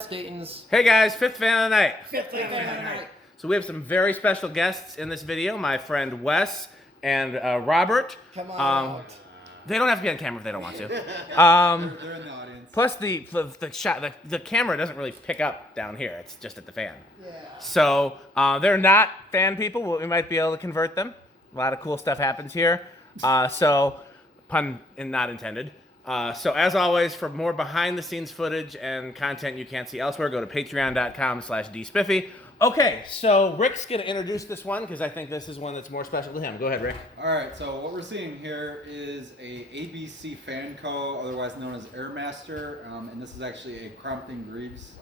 Skatins. Hey guys, fifth fan of the night. Fifth fan of the night. So we have some very special guests in this video. My friend Wes and Robert. Come on out. They don't have to be on camera if they don't want to. They're in the audience. Plus the camera doesn't really pick up down here. It's just at the fan. Yeah. So they're not fan people. We might be able to convert them. A lot of cool stuff happens here. So pun not intended. So as always, for more behind the scenes footage and content you can't see elsewhere, go to patreon.com/dspiffy. Okay, so Rick's gonna introduce this one because I think this is one that's more special to him. Go ahead, Rick. All right, so what we're seeing here is a ABC fan co, otherwise known as Airmaster, and this is actually a Crompton Greaves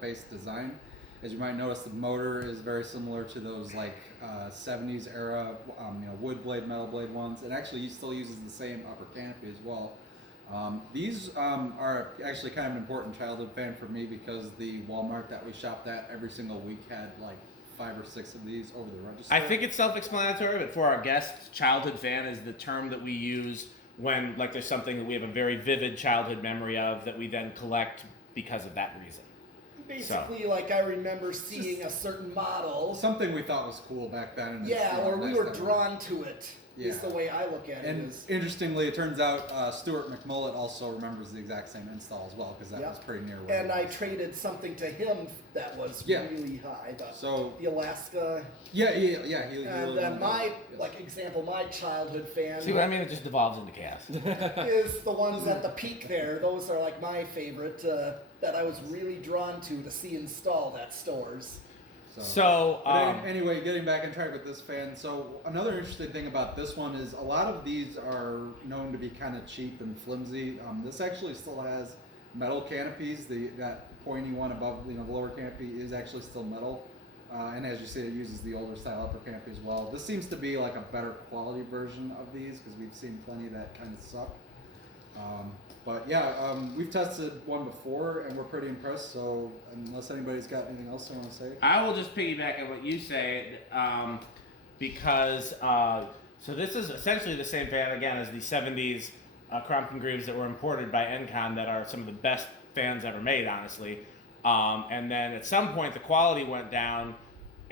based design. As you might notice, the motor is very similar to those like 70s era, wood blade, metal blade ones. It actually still uses the same upper canopy as well. These are actually kind of an important childhood fan for me because the Walmart that we shopped at every single week had like 5 or 6 of these over the register. I think it's self-explanatory, but for our guests, childhood fan is the term that we use when like there's something that we have a very vivid childhood memory of that we then collect because of that reason. Basically, like I remember seeing a certain model. Something we thought was cool back then. And Yeah, or we nice were that drawn to it. Yeah. Is the way I look at it. And Is. interestingly, it turns out Stuart McMullet also remembers the exact same install as well, because that was pretty near where And he I was. traded something to him that was Yeah. really high. So the Alaska. he And then my example, my childhood fan See what I mean? It just devolves into chaos. is the ones at the peak there. Those are like my favorite that I was really drawn to see installed at stores. Anyway, getting back on track with this fan. So another interesting thing about this one is a lot of these are known to be kind of cheap and flimsy. This actually still has metal canopies. That pointy one above, the lower canopy is actually still metal. And as you see, it uses the older style upper canopy as well. This seems to be like a better quality version of these because we've seen plenty that kind of suck. But yeah, we've tested one before and we're pretty impressed. So unless anybody's got anything else they want to say, I will just piggyback on what you say because so this is essentially the same fan again as the 70s Crompton Greaves that were imported by Encon that are some of the best fans ever made, honestly. And then at some point the quality went down,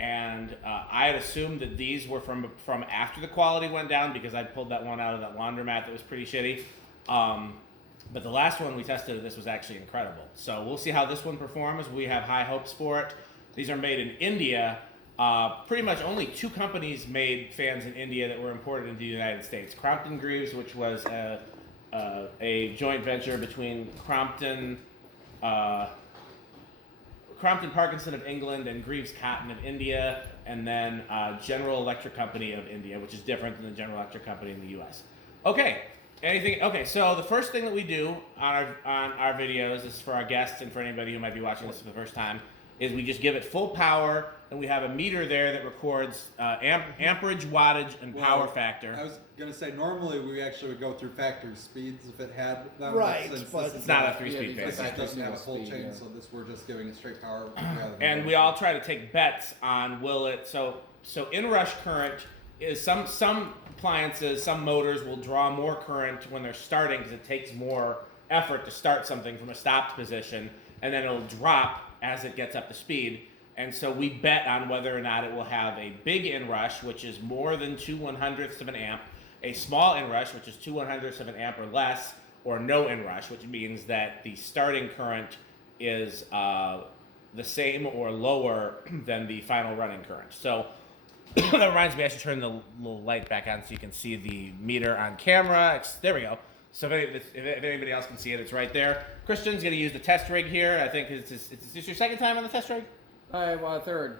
and I had assumed that these were from after the quality went down because I pulled that one out of that laundromat that was pretty shitty. But the last one we tested, this was actually incredible. So we'll see how this one performs. We have high hopes for it. These are made in India. Pretty much only 2 companies made fans in India that were imported into the United States. Crompton Greaves, which was a joint venture between Crompton Parkinson of England and Greaves Cotton of India, and then General Electric Company of India, which is different than the General Electric Company in the U.S. Okay. Okay, so the first thing that we do on our videos, this is for our guests and for anybody who might be watching this for the first time, is we just give it full power, and we have a meter there that records amperage, wattage, and power factor. I was going to say, normally we actually would go through factory speeds if it had them. Right, Since but It's not a 3-speed this fan. doesn't have a full chain, so we're just giving it straight power. And we all try to take bets on will it. So inrush current is some appliances, some motors will draw more current when they're starting because it takes more effort to start something from a stopped position, and then it'll drop as it gets up to speed. And so we bet on whether or not it will have a big inrush, which is more than 2/100ths of an amp, a small inrush, which is 2/100ths of an amp or less, or no inrush, which means that the starting current is the same or lower than the final running current. So that reminds me, I should turn the little light back on so you can see the meter on camera. There we go. So if anybody else can see it, it's right there. Christian's going to use the test rig here. I think is this your second time on the test rig? Third.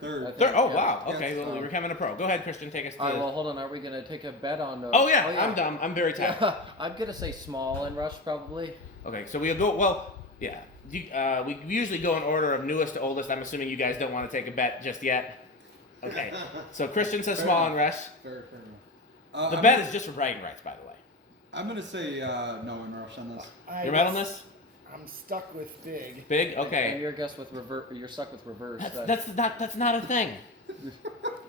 Third. I think, Third? Oh, yeah. wow. Yeah, Okay, well, you're becoming a pro. Go ahead, Christian. Take us to Well, hold on. Are we going to take a bet on those? Oh, yeah. I'm dumb. I'm very tired. Yeah, I'm going to say small and rush probably. Okay, so we'll go, well, yeah. We usually go in order of newest to oldest. I'm assuming you guys don't want to take a bet just yet. Okay, so Christian says small and rush. Fair enough. The bet is just for bragging rights, by the way. I'm going to say no in rush on this. You're right on this? I'm stuck with big. Big? And Okay. your guess with reverse. You're stuck with reverse. That's not a thing.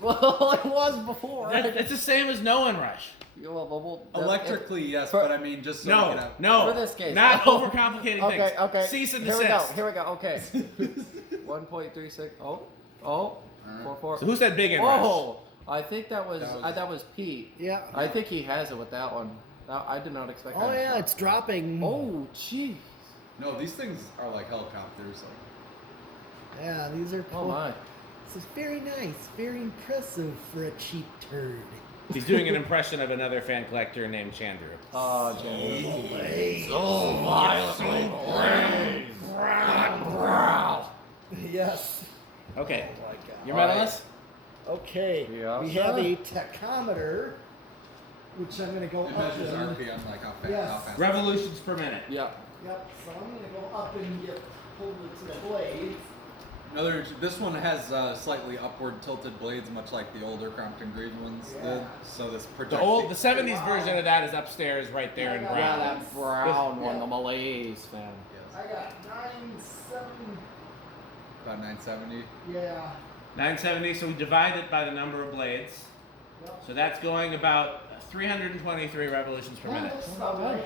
Well, it was before. It's the same as no inrush. Yeah, well, Electrically, yes, for- but I mean, just so you No, know. no. For this case. Not Oh. overcomplicating Okay, things. okay. Cease and Here desist. we go. Okay. 1.36. Oh. 4. So who said big inrush? Whoa! I think that was That was- Pete. Yeah. I think he has it with that one. I did not expect that. Oh yeah, it's dropping. Oh, jeez. No, these things are like helicopters. Like, Yeah, these are Oh cool. my. This is very nice, very impressive for a cheap turd. He's doing an impression of another fan collector named Chandru. Oh, Jay. So violently. Yes. Okay. Oh my God. Your medalist? Okay. Yeah, we have a tachometer, which I'm going to go it up measures in. RPM, like how fast. Yes. How fast. Revolutions per minute. Yeah. Yep. So I'm going to go up and get pulled into the blades. This one has slightly upward tilted blades, much like the older Crompton Green ones did. So this projects The 70s version of that is upstairs right there in Yeah, brown. Yeah, that brown one, Yeah. the Malays fan. Yes. I got 9.7. About 970. Yeah. 970, so we divide it by the number of blades. Yep. So that's going about 323 revolutions per minute. That's about right.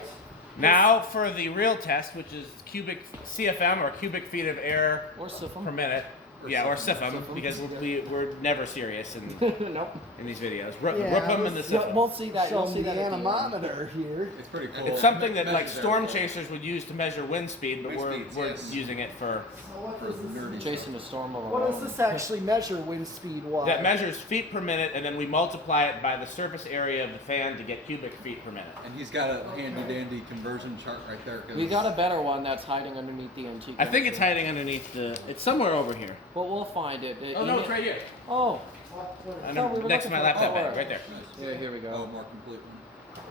Now for the real test, which is cubic CFM or cubic feet of air Or per Siphon. minute. Yeah, or CFM, Siphon. because we're never serious in Nope. these videos. Yeah, Rip them in the CFM. We'll see that. You'll Show see the that. at the end. anemometer here. It's pretty cool. It's something that like Measures storm airflow. chasers would use to measure wind speed, but Wind speeds, we're yes. using it for So what does this? Nerdy Chasing the storm over. What does this actually measure wind speed wise? that measures feet per minute, and then we multiply it by the surface area of the fan to get cubic feet per minute. And he's got a handy dandy conversion chart right there. 'Cause We got a better one that's hiding underneath the antique. I think it's hiding underneath the. It's somewhere over here. But we'll find it. Oh no, it's right here. Oh. What- what- I thought know, we were next to my looking for- laptop oh, bag, right. right there. Nice. Yeah, here we go. Oh, more complete one.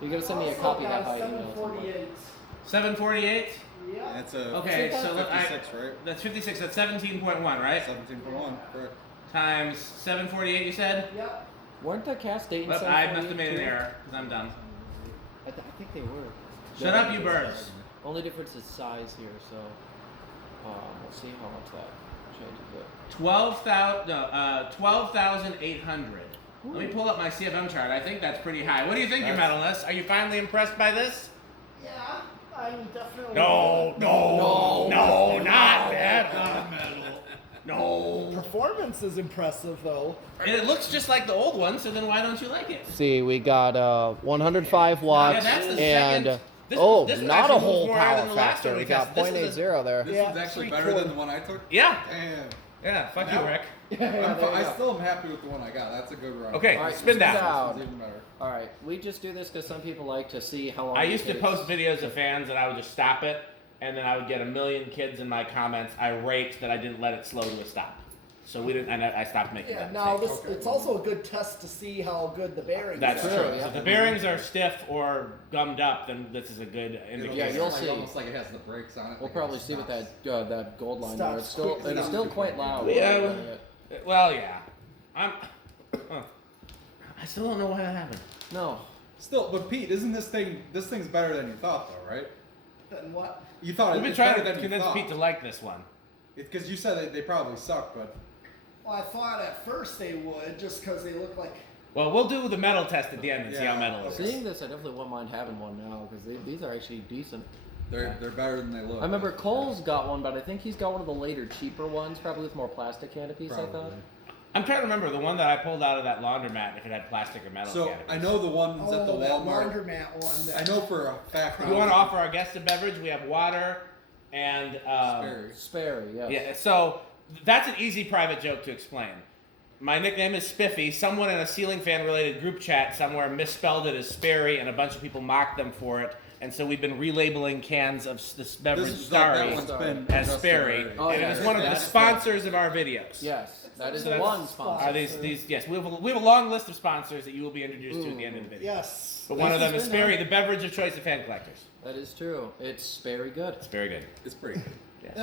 You gotta send me a Also copy of got that a by email. 748. 748. Yeah. And it's a Okay, so look, 56, right? that's 56. That's 17.1, right? 17.1, correct. Times 748. You said. Yep. Weren't the cast date? Well, I must have made an error because I'm dumb. I think they were. Shut up, you birds. Only difference is size here, so we'll see how much that changes it. 12,800. Let me pull up my CFM chart. I think that's pretty high. What do you think, your medalist? Are you finally impressed by this? Yeah. I'm definitely. No, not that. No. Performance is impressive though. And it looks just like the old one, so then why don't you like it? See, we got 105 watts Yeah, that's the and second- this oh, one not actually a whole moves more air power than the last factor. one We we got tested. This is 0.80 there. This Yeah, one's actually pretty better cool. than the one I took. Yeah. Damn. Yeah, fuck you, Now- Rick. I still am happy with the one I got. That's a good run. Okay, All right, spin down. spin down. This one's even better. All right, we just do this because some people like to see how long. I it used to takes. post videos of fans and I would just stop it, and then I would get a million kids in my comments irate that I didn't let it slow to a stop. So we didn't, and I stopped making Yeah. that Now mistake. this it's also a good test to see how good the bearings That's are. true. yeah. So if the bearings are stiff or gummed up, then this is a good indicator. Yeah, you'll like, see. Almost like it has the brakes on it. We'll like probably it see with stops. that gold line Stops there. It's still quickly. it's still quite loud. Yeah. Well, yeah. I still don't know why that happened. No. Still, but Pete, isn't this thing's better than you thought, though, right? Then what? You thought We've been it's trying better to than you convince thought. Pete to like this one. Because you said they probably suck, but Well, I thought at first they would, just because they look like. Well, we'll do the metal test at the end and see how Yeah, metal is. okay. Seeing this, I definitely wouldn't mind having one now because these are actually decent. they're better than they look. I remember Cole's got one, but I think he's got one of the later, cheaper ones, probably with more plastic canopies. I thought. Probably. I'm trying to remember the one that I pulled out of that laundromat if it had plastic or metal. So canopies. I know the ones at the Oh, that Walmart. laundromat one. I know for a fact. If you want to offer our guests a beverage, we have water and Sperry. Sperry, yes. yeah. So that's an easy private joke to explain. My nickname is Spiffy. Someone in a ceiling fan related group chat somewhere misspelled it as Sperry, and a bunch of people mocked them for it. And so we've been relabeling cans of this beverage This is that Starry one's been as adjusted Sperry, already. Oh, and yeah, it was one of the that's- sponsors of our videos. Yes, that is So that's- one sponsor. These yes, we have a long list of sponsors that you will be introduced to at the end of the video. Yes. But one of them This is has been Sperry, on- the beverage of choice of fan collectors. That is true. It's very good. It's very good. It's pretty good.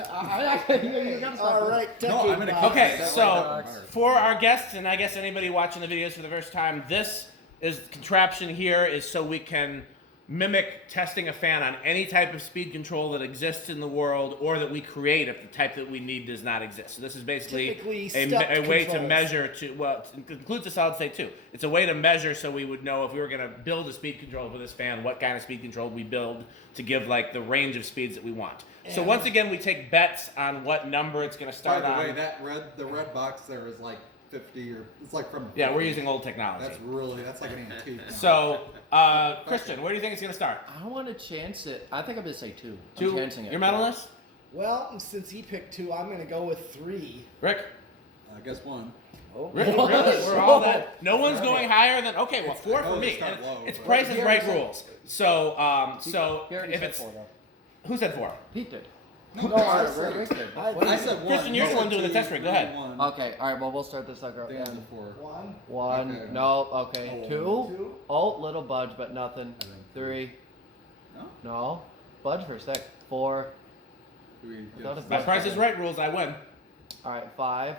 All right. No, I'm gonna decade keep Okay, box. so for our guests, and I guess anybody watching the videos for the first time, this is contraption here is so we can mimic testing a fan on any type of speed control that exists in the world or that we create if the type that we need does not exist. So this is basically Typically a way to controls. measure well, it includes the solid state too. It's a way to measure so we would know if we were going to build a speed control for this fan, what kind of speed control we build to give like the range of speeds that we want. So And- once again, we take bets on what number it's going to By start the on. way, the red box there is like 50 or it's like from. Yeah, we're using old technology. That's like an antique. now. So, Christian, where do you think it's going to start? I want to chance it. I think I'm gonna say 2. Two. I'm chancing it. Your medalist? Well, since he picked 2, I'm gonna go with 3. Rick? I guess 1. Oh, Really? We're all that. No one's going higher than. Okay, well, It's- 4 I for know me. they start low, It's but- Price is He Right already said- rules. So, He already if said it's 4 though. who said 4? Pete did. No, I said- Rick did. I- What I is it? said 1. Christian, you're the You one said doing the 2, test rig. Go ahead. 1. Okay, all right. Well, we'll start this sucker. Dan's Yeah. a 4. 1. 1. Okay. No. Okay. Oh, 2. 2. Oh, little budge, but nothing. I think 3. No? No. Budge for a sec. 4. Do we thought just- it By Price is Right rules, I win. All right. 5.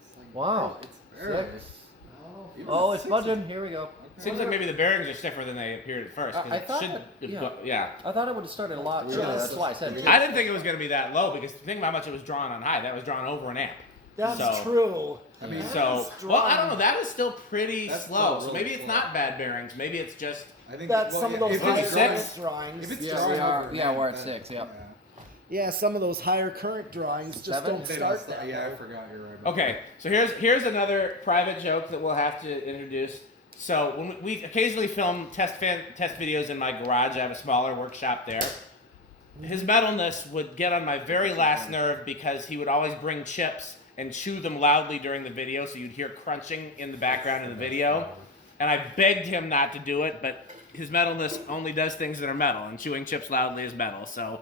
It's like- Wow. It's barely. 6. Even Oh, a it's 6 budging. Here we go. Okay. Seems like maybe the bearings are stiffer than they appeared at first. 'Cause I it thought should that- have yeah. yeah. I thought it would have started a lot Just- earlier. That's why I said 2. I didn't think it was going to be that low because think about how much it was drawn on high. That was drawn over an amp. That's So- true. I mean, So, That's well, I strong. don't know. That was still pretty That's slow. still So really maybe it's slow. not bad bearings. Maybe it's just. I think That's well, some of yeah, those if higher it's higher current current drawings. If it's Yeah, drawn we are- over yeah, an we're amp, at then- 6, yep. Yeah, some of those higher current drawings just 7? don't They start don't that. Yeah, I low. forgot. You're right. about Okay, so here's another private joke that we'll have to introduce. So when we occasionally film test videos in my garage, I have a smaller workshop there. His metalness would get on my very last nerve because he would always bring chips and chew them loudly during the video, so you'd hear crunching in the background in the video. And I begged him not to do it, but his metalness only does things that are metal, and chewing chips loudly is metal, so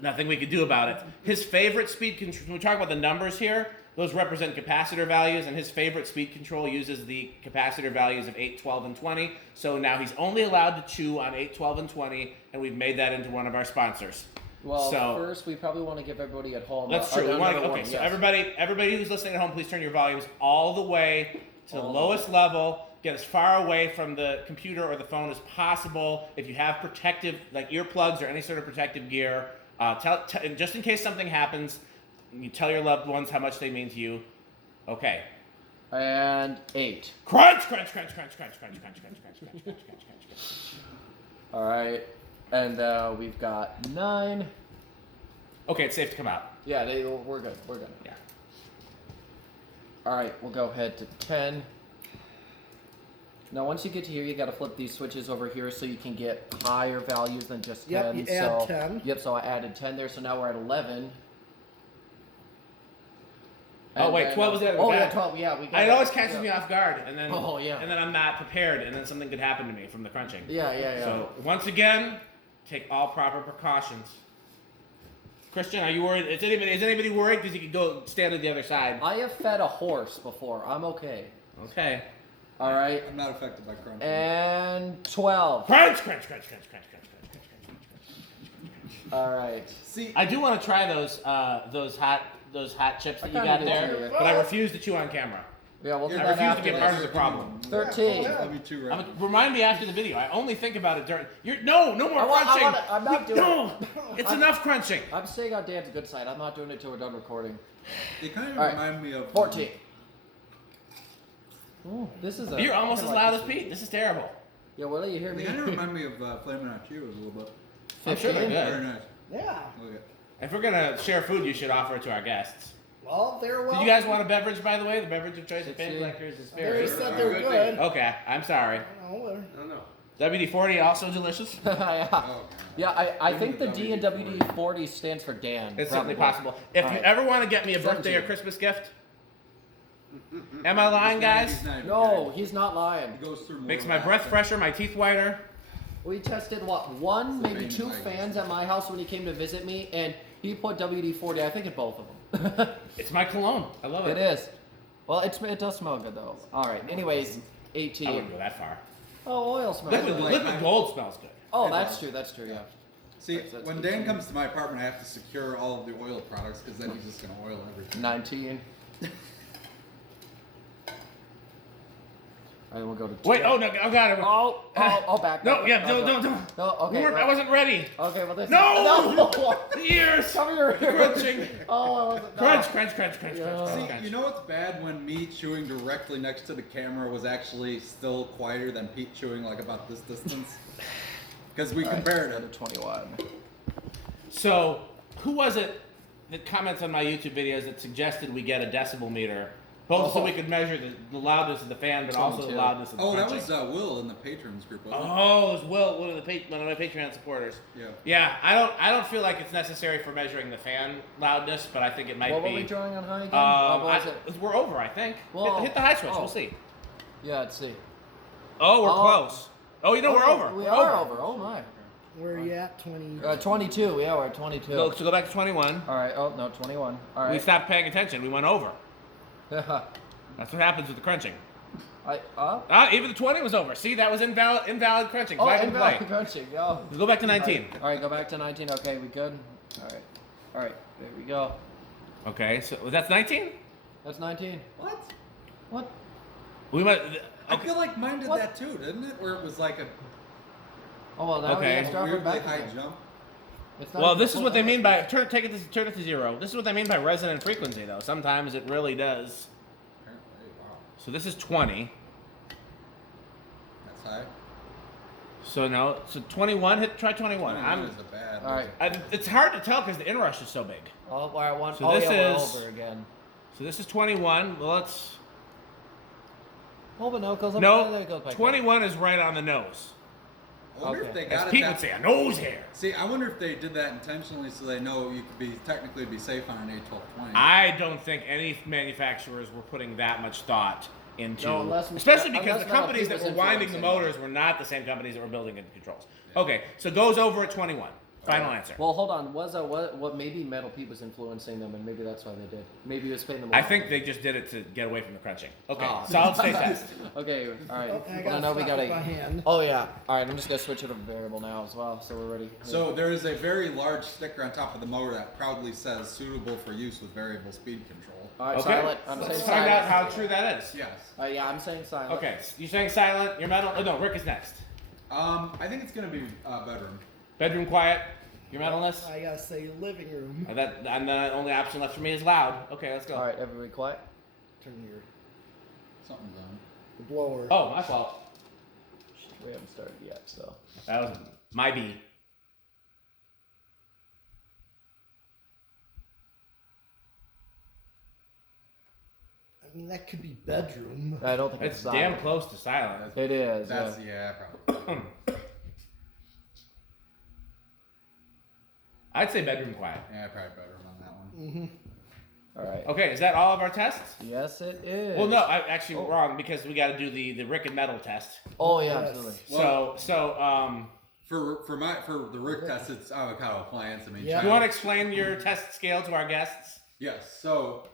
nothing we could do about it. His favorite speed control, when we talk about the numbers here, those represent capacitor values, and his favorite speed control uses the capacitor values of 8, 12, and 20. So now he's only allowed to chew on 8, 12, and 20, and we've made that into one of our sponsors. Well, So- first we probably want to give everybody at home. That's true. We want another okay, one, so yes. everybody who's listening at home, please turn your volumes all the way to the All the lowest level. Get as far away from the computer or the phone as possible. If you have protective, like earplugs or any sort of protective gear, just in case something happens, you tell your loved ones how much they mean to you. Okay. And 8. Crunch, crunch, crunch, crunch, crunch, crunch, crunch, crunch, crunch, crunch, crunch, crunch, crunch, crunch. All right. And we've got 9. Okay, it's safe to come out. Yeah, we're good. We're good. Yeah. All right, we'll go ahead to 10. Now, once you get to here, you got to flip these switches over here so you can get higher values than just 10. Yep, you add 10. Yep, so I added 10 there, so now we're at 11. Oh, And wait, then, 12 is the other Oh, back. yeah, 12, yeah. We got It always that, catches yeah. me off guard, and then Oh, yeah. and then I'm not prepared, and then something could happen to me from the crunching. Yeah, yeah, yeah. So once again, take all proper precautions. Christian, are you worried? Is anybody worried? Because you could go stand on the other side. I have fed a horse before. I'm okay. Okay. All right. I'm not affected by crunch. And 12. Crunch, crunch, crunch, crunch, crunch, crunch, crunch, crunch, crunch. All right. See, I do want to try those hot chips that you kinda got do there, too. but I refuse to chew on camera. Yeah, we'll do I that refuse to after be a part of this. the problem. 13. Yeah. Let me too right. Remind me after the video. I only think about it during. No more crunching. I'm not doing No, it. it's enough crunching. I'm staying on Dan's good side. I'm not doing it till we're done recording. They kind of All right. remind me of 14. Ooh, this is a. You're almost I as like loud this as one. Pete. This is terrible. Yeah, will you hear They me? kind of remind me of Flamin' Hot Cheetos a little bit. I'm sure they're 15? good. Very nice. Yeah. Look at. If we're gonna share food, you should offer it to our guests. Well, they're well. Did you guys want a beverage, by the way? The beverage of choice at Fan 16. Collectors is They very. said they're good. Okay, I'm sorry. No, they're- I don't know. WD-40 also delicious. yeah. Oh, Yeah, I Give think me the the D and WD-40 stands for Dan. It's probably. certainly possible. If you Alright. ever want to get me a birthday or 17. Christmas gift, am I lying, guys? He's not even No, kidding. he's not lying. He goes through more Makes of my that breath than- fresher, my teeth whiter. We tested one, It's a maybe main 2 thing. fans at my house when he came to visit me, and he put WD-40, I think, in both of them. It's my cologne. I love It it. is. Well, it does smell good though. All right. Anyways, I 18. wouldn't go that far. Oh, oil smells Liquid, good. like- liquid gold smells good. Oh, that's true. That's true. Yeah. See, That's when 18. Dan comes to my apartment, I have to secure all of the oil products because then he's just gonna oil everything. 19. right, we'll go to 10. Wait, oh no, I got it. Back. No, back, yeah, back, don't. No, okay. I wasn't ready. Okay, well, this No! is... Ears! Come here. Crunching. Oh, I wasn't... Crunch. See, you know what's bad when me chewing directly next to the camera was actually still quieter than Pete chewing like about this distance? Because we compared it. 21. So, who was it that comments on my YouTube videos that suggested we get a decibel meter? Both so we could measure the loudness of the fan, but also the loudness of the crunching. That was Will in the patrons group, wasn't it? Oh, it was Will, one of my Patreon supporters. Yeah. Yeah, I don't feel like it's necessary for measuring the fan loudness, but I think it might be. What were we drawing on high again? We're over, I think. Well, hit the high switch. We'll see. Yeah, let's see. Oh, we're close. Oh, we're over. We are over. Oh my. Where are you at? 20. 22. Yeah, we're at 22. So go back to 21. All right. Oh no, 21. All right. We stopped paying attention. We went over. That's what happens with the crunching. Even the 20 was over. See, that was invalid crunching. Oh, invalid crunching. Oh. Let's go back to 19. All right, go back to 19. Okay, we good? All right, there we go. Okay, so that's 19? That's 19. What? We might. I feel like mine did that too, didn't it? Where it was like a Oh, well, now we have to start from weirdly back high again. jump. Well, this is what they mean by turn it to 0. This is what they mean by resonant frequency, though. Sometimes it really does. Wow. So this is 20. That's high. So 21. Try 21. 21 is a bad. All right. It's hard to tell because the inrush is so big. Oh, all right, one. So this we're is over again. So this is 21. Well, let's. Oh, but no, it goes up. No, There it goes back 21 is right on the nose. I wonder if they got As it. Pete would say, a nose hair. See, I wonder if they did that intentionally so they know you could be technically be safe on an A1220. I don't think any manufacturers were putting that much thought into, unless especially because the Metal companies Pete that was were winding the influencing motors were not the same companies that were building the controls. Okay, so goes over at 21. Final answer. Well, hold on. What maybe Metal Pete was influencing them, and maybe that's why they did. Maybe he was paying them. I think they just did it to get away from the crunching. Okay, Oh. solid state test. Okay, all right. I Well, I know we got by hand. Oh yeah. All right, I'm just gonna switch it to variable now as well, so we're ready. So there is a very large sticker on top of the motor that proudly says suitable for use with variable speed control. All right, Okay, silent. I'm let's saying find out silent. how true that is. Yes. Yeah, I'm saying silent. Okay, you're saying silent. Your metal. Oh, no, Rick is next. I think it's gonna be bedroom. Bedroom quiet. Your metalness. I gotta say living room. And the only option left for me is loud. Okay, let's go. All right, everybody quiet. Turn your Something's on. the blower. Oh, my fault. We haven't started yet, so. That was my B. I mean, that could be bedroom. I don't think It's it's damn silent. close to silent. It is. That's yeah. probably. I'd say bedroom quiet. Yeah, probably bedroom on that one. All right. Okay, is that all of our tests? Yes, it is. Well, no, I actually wrong because we got to do the Rick and Metal test. Oh yeah, Yes. absolutely. For the Rick test, it's avocado appliance. I mean, Yeah. You want to explain your test scale to our guests? Yes. So,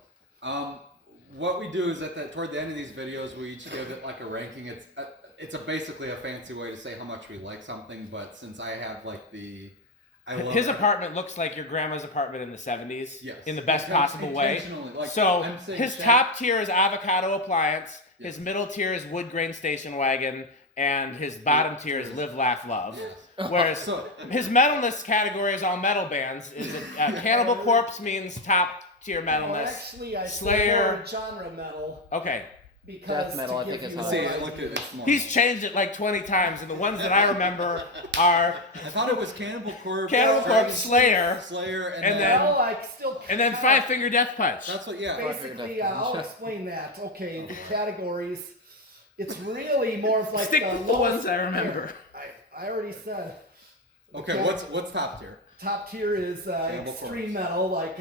what we do is toward the end of these videos, we each give it like a ranking. It's basically a fancy way to say how much we like something. But since I have like His apartment looks like your grandma's apartment in the 70s. Yes. In the best possible way. Intentionally, like, So I'm saying his top tier is avocado appliance. Yes. His middle tier is wood grain station wagon. And his bottom tier is live, laugh, love. Yes. Whereas So- his metalness category is all metal bands. Is Cannibal Corpse means top tier metalness. Well, actually, I Slayer. say more genre metal Okay. because Death metal, to I think give is you how See, an look at idea. it. It's more. He's changed it like 20 times, and the ones that I remember are I thought it was Cannibal Corpse. Cannibal Corpse, Slayer, Slayer, and and then- Well, I still and then Five Finger Death Punch. That's what. Yeah. basically, I'll explain that. Okay, the categories. It's really more of like Stick with the lowest ones I remember. tier. I already said. Okay. What's top tier? Top tier is Cannibal extreme Corpse. metal, like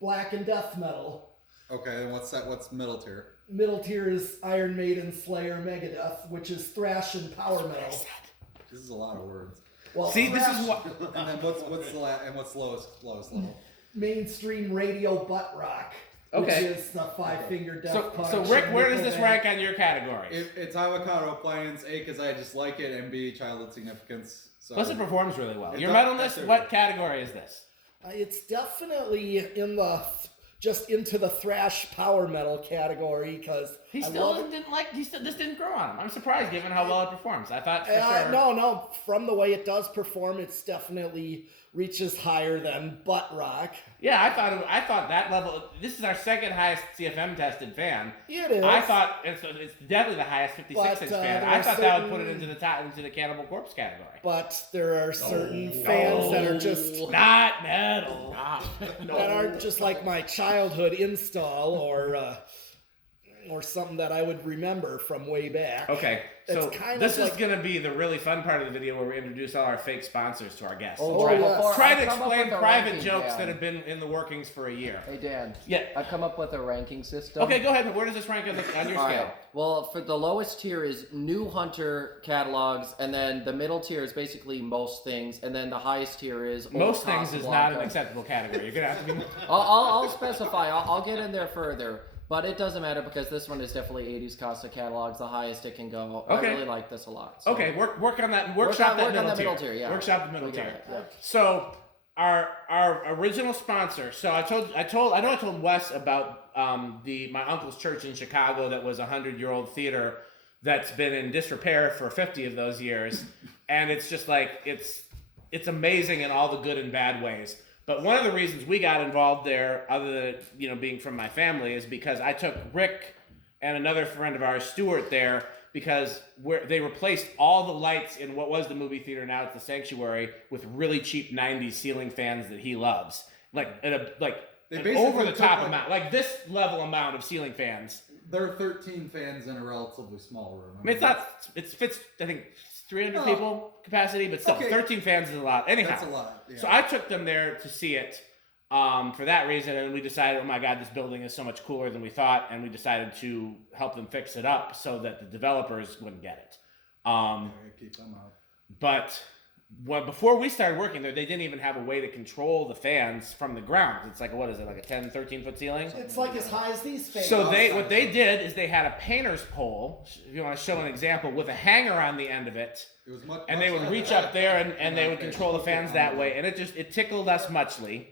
black and death metal. Okay. And what's middle tier? Middle tier is Iron Maiden, Slayer, Megadeth, which is thrash and power metal. This is a lot of words. Well, See, this thrash, is what. And then what's lowest level? mainstream radio butt rock. Okay. Which is the Five Finger Death So, Punch. so Rick, and where does this Nickelback. rank on your category? It's avocado appliance. A, because I just like it, and B, childhood significance. So Plus, it performs really well. It Your does- metalness, that's what category is this? It's definitely in the just into the thrash power metal category because He still didn't like. This didn't grow on him. I'm surprised, given how well it performs. I thought for sure. No. From the way it does perform, it's definitely reaches higher than butt rock. Yeah, I thought that level. This is our second highest CFM tested fan. It is. I thought it's definitely the highest 56-inch fan. I thought that would put it into the Cannibal Corpse category. But there are certain fans that are just not metal. that aren't just like my childhood install or something that I would remember from way back. Okay, It's so kind this of is like- going to be the really fun part of the video where we introduce all our fake sponsors to our guests. Oh, try, yes. try to I come up explain with a private ranking, jokes Dan. that have been in the workings for a year. Hey, Dan. Yeah. I've come up with a ranking system. Okay, go ahead. Where does this rank on your All scale? right. Well, for the lowest tier is new Hunter catalogs, and then the middle tier is basically most things, and then the highest tier is old Most things is not an Casablanca. acceptable category. You're going to have to be... I'll specify. I'll get in there further. But it doesn't matter because this one is definitely 80s Costa catalogs, the highest it can go. Okay. I really like this a lot. So. Okay, work on that. Workshop that middle tier. Yeah. Workshop the middle We got tier. it, yeah. So our original sponsor. So I told Wes about my uncle's church in Chicago that was a 100-year-old theater that's been in disrepair for 50 of those years, and it's just like it's amazing in all the good and bad ways. But one of the reasons we got involved there, other than being from my family, is because I took Rick and another friend of ours, Stuart, there because they replaced all the lights in what was the movie theater, now it's the Sanctuary, with really cheap '90s ceiling fans that he loves, like an basically over the top took, amount, like this level amount of ceiling fans. There are 13 fans in a relatively small room. I mean, it fits I think 300 people capacity, but still, Okay. 13 fans is a lot. Anyhow, That's a lot. Yeah. so I took them there to see it for that reason, and we decided, oh my God, this building is so much cooler than we thought, and we decided to help them fix it up so that the developers wouldn't get it. Keep them out. But before we started working there, they didn't even have a way to control the fans from the ground. It's like, what is it, like a 10, 13-foot ceiling? It's like as high as these fans. So what they did is they had a painter's pole, if you want to show an example, with a hanger on the end of it, It was much. and they would reach up there and they would control the fans that way, and it tickled us muchly.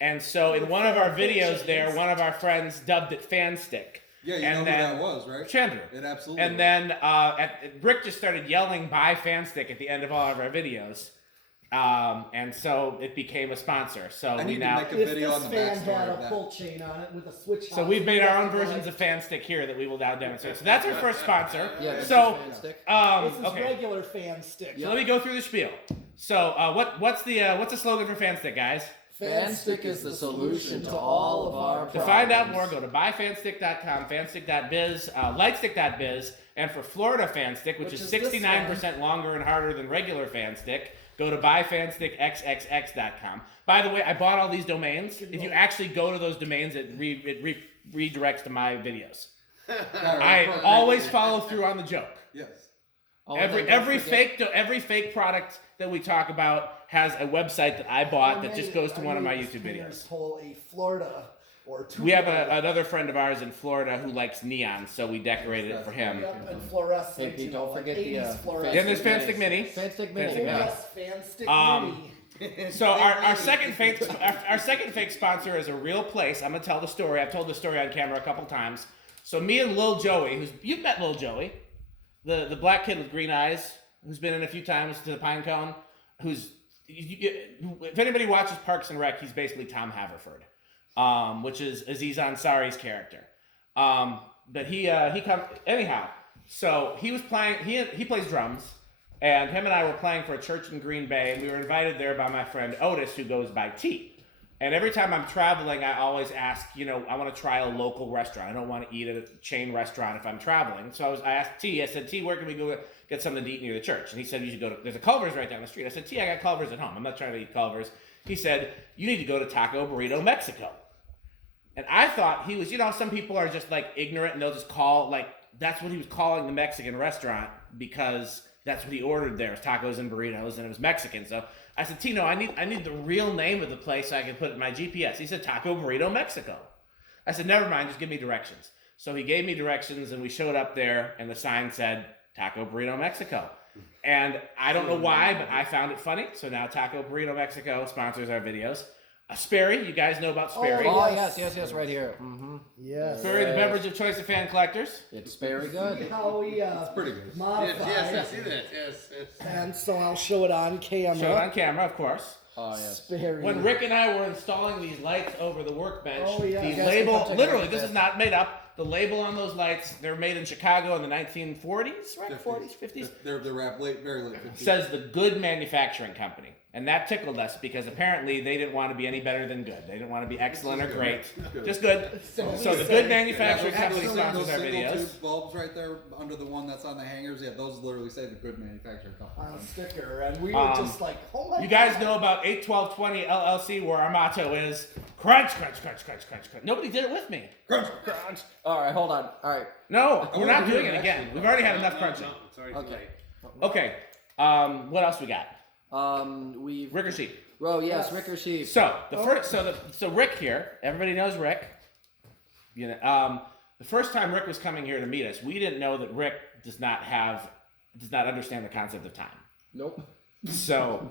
And so in one of our videos there, one of our friends dubbed it Fan Stick. Yeah, you and know then, who that was, right? Chandra. It absolutely. And then Rick just started yelling "Buy Fan Stick" at the end of all of our videos. And so it became a sponsor. So I we need to now make a If video this on the fan backstory had of a that. pull chain on it with a switch. so we've made our own versions of Fan Stick here that we will now demonstrate. So that's our first sponsor. Yeah, this So is fan stick. This is okay. regular fan stick. So let me go through the spiel. So what's the slogan for Fan Stick, guys? Fan stick is the solution to all of our To problems. find out more, go to buyfanstick.com, fanstick.biz, lightstick.biz, and for Florida Fan Stick, which is is this 69% longer and harder than regular Fan Stick, go to buyfanstickxxx.com. By the way, I bought all these domains. If you actually go to those domains, it redirects to my videos. I always follow through on the joke. Yes. Oh, and then Every don't forget- every fake product that we talk about has a website that I bought that just goes to one of my YouTube videos. Pull a Florida or two. We have another friend of ours in Florida who likes neon, so we decorated it for him. Yep, and fluorescent. Hey, Pete, you know, don't like forget the 80s fluorescent. Then there's Fan Stick Mini. Fan stick Fan mini. stick Oh, Mini. Yeah. yes, fan stick mini. So our second fake sponsor is a real place. I'm gonna tell the story. I've told the story on camera a couple times. So me and Lil Joey, you've met Lil Joey, the black kid with green eyes, who's been in a few times to the Pine Cone, if anybody watches Parks and Rec, he's basically Tom Haverford, which is Aziz Ansari's character. But he comes anyhow. So he was playing. He plays drums, and him and I were playing for a church in Green Bay, and we were invited there by my friend Otis, who goes by T. And every time I'm traveling, I always ask, I want to try a local restaurant. I don't want to eat at a chain restaurant if I'm traveling. So I asked T. I said, T, where can we go get something to eat near the church? And he said, you should go to. There's a Culver's right down the street. I said, T, I got Culver's at home. I'm not trying to eat Culver's. He said, you need to go to Taco Burrito Mexico. And I thought he was, some people are just like ignorant and they'll just call, that's what he was calling the Mexican restaurant because that's what he ordered there, was tacos and burritos, and it was Mexican. So I said, Tino, I need the real name of the place so I can put it in my GPS. He said, Taco Burrito Mexico. I said, never mind, just give me directions. So he gave me directions, and we showed up there, and the sign said, Taco Burrito Mexico. And I don't know why, but I found it funny. So now Taco Burrito Mexico sponsors our videos. Sperry, you guys know about Sperry. Oh, yes. yes, right here. Mm-hmm. Yes. Sperry, the beverage of choice of fan collectors. It's very good. How we pretty good. modify. Yes, I see that. Yes. And so I'll show it on camera. Show it on camera, of course. Oh, yes. Sperry. When Rick and I were installing these lights over the workbench, Oh, yeah. the You guys label, can take a literally, look at this this. is not made up. The label on those lights, they're made in Chicago in the 1940s, right? 40s, 50s? They're very late 50s. Says the Good Manufacturing Company. And that tickled us because apparently they didn't want to be any better than good. They didn't want to be excellent or great. Just good. So the Good Manufacturing Company sponsors our videos. Tube bulbs right there under the one that's on the hangers. Yeah, those literally say the Good Manufacturing Company. On a sticker, and we were just like, oh my You guys God. know about 81220 LLC where our motto is crunch, crunch, crunch, crunch, crunch, crunch. Nobody did it with me. Crunch. All right, hold on. All right. No, we're not wanna doing hear it it, again. actually. We've already had enough crunching. No, it's already too Okay. late. Okay. What else we got? We've. Rick or Sheep. Oh, yes, Rick or Sheep. So so Rick here. Everybody knows Rick. You know, the first time Rick was coming here to meet us, we didn't know that Rick does not understand the concept of time. Nope. So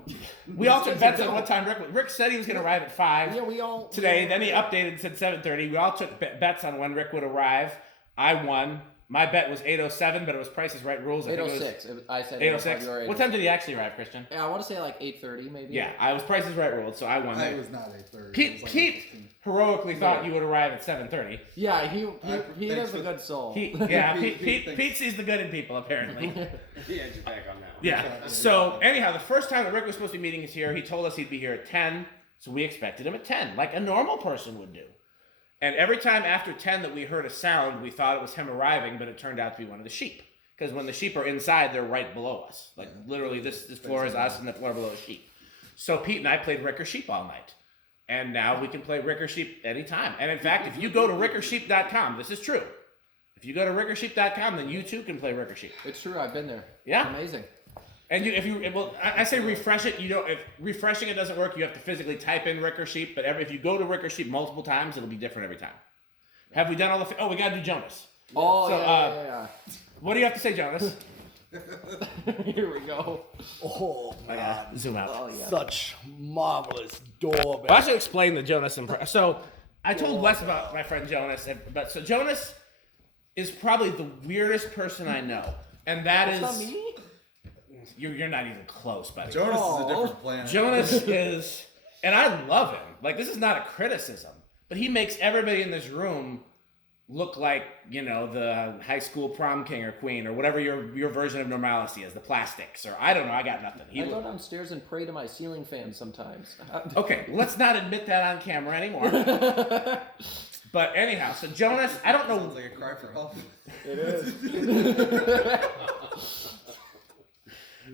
we all took bets on what time Rick said he was going to arrive at 5 Yeah, we all. today. Then he updated and said 7:30. We all took bets on when Rick would arrive. I won. My bet was 8:07, but it was Price is Right rules. I think it was 8:06. I said 8:06. 8:05. What time did he actually arrive, Christian? Yeah, I want to say like 8:30 maybe. Yeah, I was Price is Right rules, so I won. I there. was not 8:30. Pete heroically thought you would arrive at 7:30. Yeah, he thanks is a for- good soul. Pete sees the good in people, apparently. He had your back on that one. Yeah. So anyhow, the first time that Rick was supposed to be meeting us here, he told us he'd be here at 10, so we expected him at 10, like a normal person would do. And every time after 10 that we heard a sound, we thought it was him arriving, but it turned out to be one of the sheep. Because when the sheep are inside, they're right below us. Like literally, this floor is us, and the floor below is sheep. So Pete and I played Rick or Sheep all night. And now we can play Rick or Sheep anytime. And in fact, if you go to rickorsheep.com, this is true. If you go to rickorsheep.com, then you too can play Rick or Sheep. It's true. I've been there. Yeah. Amazing. And I say refresh it. If refreshing it doesn't work, you have to physically type in Rick or Sheep. But if you go to Rick or Sheep multiple times, it'll be different every time. Have we done all the? We gotta do Jonas. Oh, So, yeah. What do you have to say, Jonas? Here we go. Oh, I gotta zoom out. Oh, yeah. such marvelous doorbell. Well, I should explain the Jonas impression. So I told Wes about my friend Jonas, so Jonas is probably the weirdest person I know, and that It's not is me? you're not even close, buddy. Jonas is Oh. a different planet. Jonas is, and I love him. Like, this is not a criticism, but he makes everybody in this room look like, the high school prom king or queen or whatever your version of normalcy is, the plastics, or I don't know, I got nothing. I go downstairs and pray to my ceiling fan sometimes. Okay, let's not admit that on camera anymore. But anyhow, so Jonas, I don't Sounds know. like a cry for help. It is.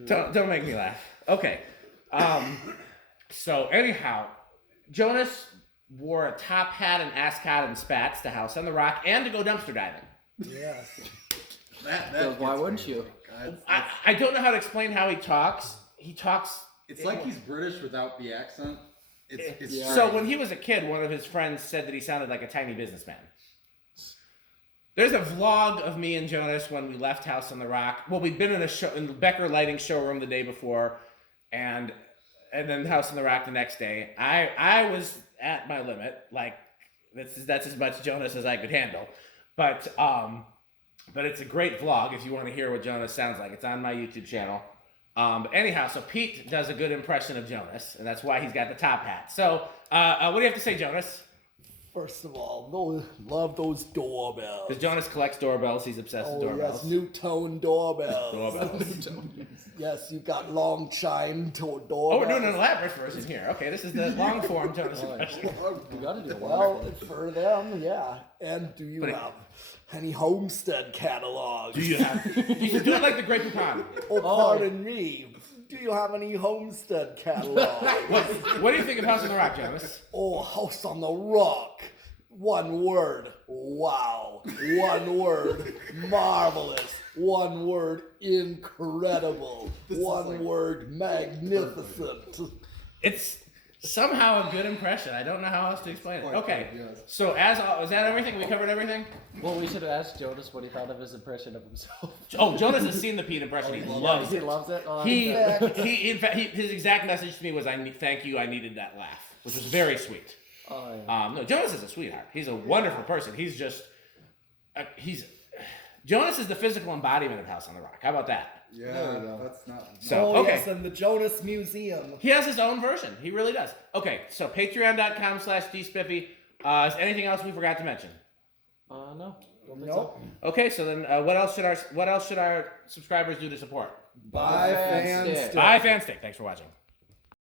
Don't make me laugh. Okay. So anyhow, Jonas wore a top hat and ascot and spats to House on the Rock and to go dumpster diving. Yes. That Why gets wouldn't me. you? I don't know how to explain how he talks. He talks. It's like he's British without the accent. It's Yeah. So when he was a kid, one of his friends said that he sounded like a tiny businessman. There's a vlog of me and Jonas when we left House on the Rock. Well, we'd been in the Becker Lighting showroom the day before, and then House on the Rock the next day. I was at my limit. Like that's as much Jonas as I could handle. But it's a great vlog if you want to hear what Jonas sounds like. It's on my YouTube channel. But anyhow, so Pete does a good impression of Jonas, and that's why he's got the top hat. So what do you have to say, Jonas? First of all, love those doorbells. Because Jonas collects doorbells. He's obsessed with doorbells. Yes, new tone doorbells. Doorbells. Yes, you got long chime doorbells. Oh, we're doing an elaborate version here. Okay, this is the long form Jonas impression. You gotta do one. Well, for them, yeah. And do you But it- have any Homestead catalogs? Do you do it like the Great Poupon? Oh, pardon me. Do you have any Homestead catalogs? What do you think of House on the Rock, Jonas? Oh, House on the Rock. One word. Wow. One word. Marvelous. One word. Incredible. One word. Magnificent. It's somehow a good impression. I don't know how else to explain it. Quite Okay, good, yes. so is that everything? We covered everything? Well, we should have asked Jonas what he thought of his impression of himself. Oh, Jonas has seen the Pete impression. He loves He it. loves it. Oh, In that's fact, his exact message to me was, thank you, I needed that laugh. which was very sweet. Oh, yeah. No, Jonas is a sweetheart. He's a wonderful person. He's just Jonas is the physical embodiment of House on the Rock. How about that? Yeah, There we go. that's not. So, Oh, okay. yes, and the Jonas Museum. He has his own version. He really does. Okay, so patreon.com/dspiffy. Is anything else we forgot to mention? No. Don't think Nope. Okay, so then what else should our subscribers do to support? Buy Fan fan stick. stick. Bye, Fanstick. Thanks for watching.